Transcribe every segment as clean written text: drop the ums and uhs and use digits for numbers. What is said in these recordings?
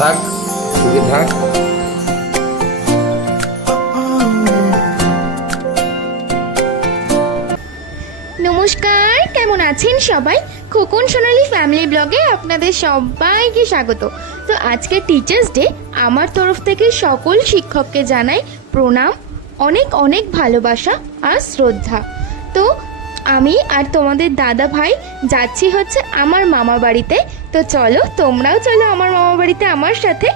থাক, সুখে থাক। নমস্কার, কেমন আছেন সবাই? খোকন সোনালি ফ্যামিলি ব্লগে আপনাদের সবাইকে স্বাগত। তো আজকে টিচার্স ডে, আমার তরফ থেকে সকল শিক্ষককে জানাই প্রণাম, অনেক অনেক ভালোবাসা আর শ্রদ্ধা। তো আমি আর তোমাদের দাদা ভাই যাচ্ছি হচ্ছে আমার মামা বাড়িতে। তো চলো, তোমরাও চলো আমার মামা বাড়িতে আমার সাথে।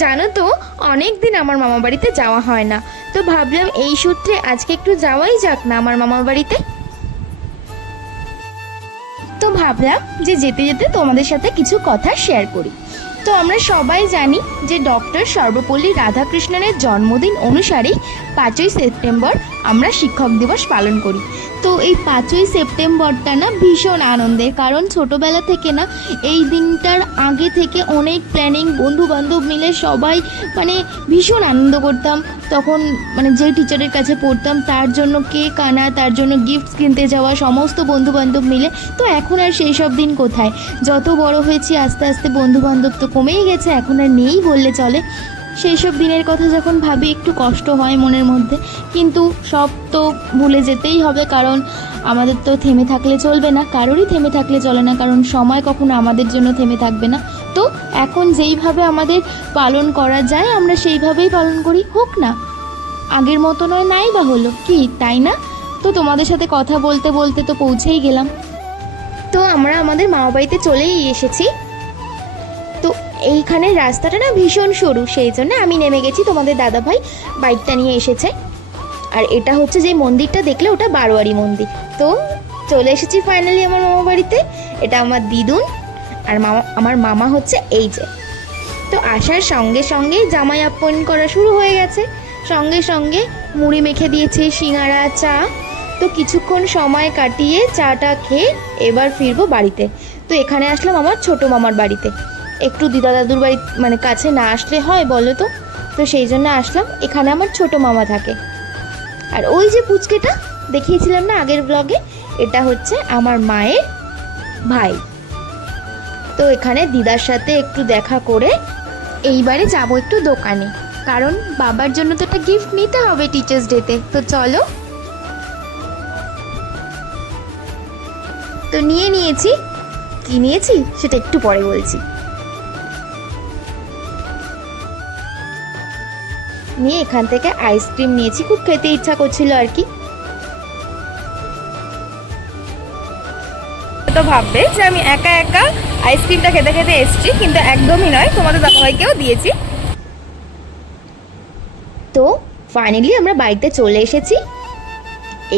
জানো তো, অনেক দিন আমার মামা বাড়িতে যাওয়া হয় না, তো ভাবলাম এই সূত্রে আজকে একটু যাওয়াই যাক না আমার মামার বাড়িতে। তো ভাবলাম যে যেতে যেতে তোমাদের সাথে কিছু কথা শেয়ার করি। তো আমরা সবাই জানি যে ডক্টর সর্বপল্লী রাধাকৃষ্ণনের জন্মদিন অনুসারেই 5ই সেপ্টেম্বর আমরা শিক্ষক দিবস পালন করি। তো এই 5ই সেপ্টেম্বরটা না ভীষণ আনন্দের, কারণ ছোটোবেলা থেকে না এই দিনটার আগে থেকে অনেক প্ল্যানিং, বন্ধু বান্ধব মিলে সবাই মানে ভীষণ আনন্দ করতাম। তখন মানে যে টিচারের কাছে পড়তাম তার জন্য কেক আনা, তার জন্য গিফট কিনতে যাওয়া, সমস্ত বন্ধু বান্ধব মিলে। তো এখন আর সেই সব দিন কোথায়, যত বড় হয়েছি আস্তে আস্তে বন্ধু বান্ধব তো কমেই গেছে, এখন আর নেই বললে চলে। সেই সব দিনের কথা যখন ভাবি একটু কষ্ট হয় মনের মধ্যে, কিন্তু সব তো ভুলে যেতেই হবে, কারণ আমাদের তো থেমে থাকলে চলবে না, কারোরই থেমে থাকলে চলে না, কারণ সময় কখনো আমাদের জন্য থেমে থাকবে না। তো এখন যেইভাবে আমাদের পালন করা যায় আমরা সেইভাবেই পালন করি, হোক না আগের মতো নয়, নাই বা হলো কি, তাই না? তো তোমাদের সাথে কথা বলতে বলতে তো পৌঁছেই গেলাম। তো আমরা আমাদের মামা বাড়িতে চলেই এসেছি। তো এইখানের রাস্তাটা না ভীষণ সরু, সেই জন্য আমি নেমে গেছি, তোমাদের দাদাভাই বাইকটা নিয়ে এসেছে। আর এটা হচ্ছে যে মন্দিরটা দেখলে ওটা বারোয়ারি মন্দির। তো চলে এসেছি ফাইনালি আমার মামা বাড়িতে। এটা আমার দিদুন, আর আমার মামা হচ্ছে এই যে। তো আসার সঙ্গে সঙ্গেই জামাই আপ্যায়ন করা শুরু হয়ে গেছে, সঙ্গে সঙ্গে মুড়ি মেখে দিয়েছে, সিঙ্গারা, চা। তো কিছুক্ষণ সময় কাটিয়ে চাটা খেয়ে এবার ফিরবো বাড়িতে। তো এখানে আসলাম আমার ছোটো মামার বাড়িতে, একটু দিদা দাদুর বাড়ি মানে কাছে না আসলে হয় বলো তো? তো সেই জন্য আসলাম, এখানে আমার ছোটো মামা থাকে। আর ওই যে পুচকেটা দেখিয়েছিলাম না আগের ব্লগে, এটা হচ্ছে আমার মায়ের ভাই। তো এখানে দিদার সাথে একটু দেখা করে এইবারে যাবো একটু দোকানে, কারণ বাবার জন্য তো একটা গিফট নিতে হবে টিচার্স ডেতে। তো চলো। তো নিয়েছি, কি নিয়েছি সেটা একটু পরে বলছি। নিয়ে এখান থেকে আইসক্রিম নিয়েছি, খুব খেতে ইচ্ছা করছিল আর কি। তো ভাববে যে আমি একা একা আইসক্রিমটা খেতে খেতে এসেছি, কিন্তু একদমই নয়, তোমাদের দাদাভাইকেও দিয়েছি। তো ফাইনালি আমরা বাড়িতে চলে এসেছি।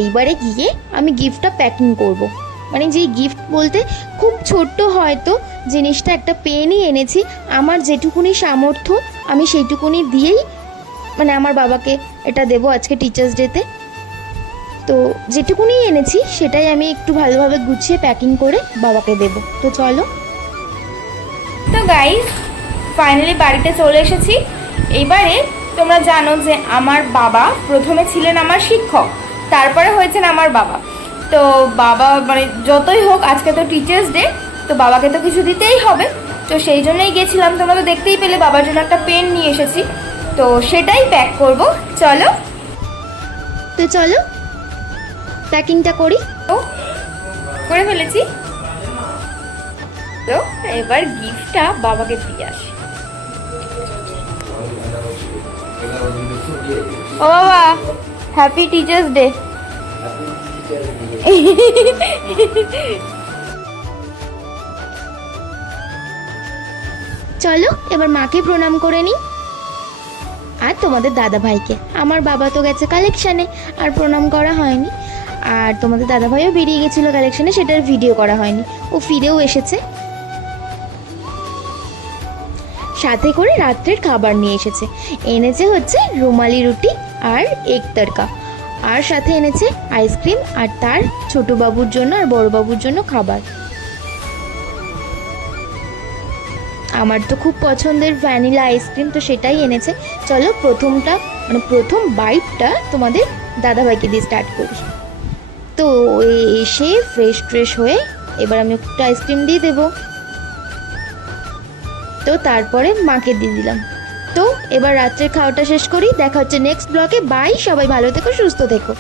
এইবারে গিয়ে আমি গিফটটা প্যাকিং করব। মানে যেই গিফট বলতে খুব ছোট্ট হয়তো জিনিসটা, একটা পেনই এনেছি, আমার যেটুকুনি সামর্থ্য আমি সেইটুকুনি দিয়েই মানে আমার বাবাকে এটা দেবো আজকে টিচার্স ডেতে। তো যেটুকুনি এনেছি সেটাই আমি একটু ভালোভাবে গুছিয়ে প্যাকিং করে বাবাকে দেব। তো চলো। তো গাইস, ফাইনালি বাড়িতে চলে এসেছি। এইবারে তোমরা জানো যে আমার বাবা প্রথমে ছিলেন আমার শিক্ষক, তারপরে হয়েছেন আমার বাবা। তো বাবা মানে যতই হোক আজকে তো টিচার্স ডে, তো বাবাকে তো কিছু দিতেই হবে। তো সেই জন্যই গেছিলাম, তোমরা তো দেখতেই পেলে বাবার জন্য একটা পেন নিয়ে এসেছি, তো সেটাই প্যাক করব। চলো। তো চলো প্যাকিংটা করি। তো করে ফেলেছি। তো এবার গিফটটা বাবাকে দিয়ে আসি। ও বাবা, হ্যাপি টিচার্স ডে। চলো এবার মাকে প্রণাম করে নিই, আর তোমাদের দাদা ভাইকে। আমার বাবা তো গেছে কালেকশানে, আর প্রণাম করা হয়নি। আর তোমাদের দাদা ভাইও বেরিয়ে গেছিলো কালেকশানে, সেটার ভিডিও করা হয়নি, ও ফিরেও এসেছে। সাথে করে রাত্রের খাবার নিয়ে এসেছে, এনেছে হচ্ছে রুমালি রুটি আর এগ তড়কা, আর সাথে এনেছে আইসক্রিম, আর তার ছোটো বাবুর জন্য আর বড় বাবুর জন্য খাবার। আমার তো খুব পছন্দের ভ্যানিলা আইসক্রিম, তো সেটাই এনেছে। চলো প্রথম বাইটটা তোমাদের দাদাভাইকে দিয়ে স্টার্ট করি। তো এসে ফ্রেশ হয়ে এবার আমি একটু আইসক্রিম দিয়ে দেবো। তো তো তারপরে মাকে দিয়ে দিলাম। তো এবার রাত্রের খাওয়াটা শেষ করি, দেখা হচ্ছে নেক্সট ব্লগে। বাই, সবাই ভালো থেকো, সুস্থ থেকো।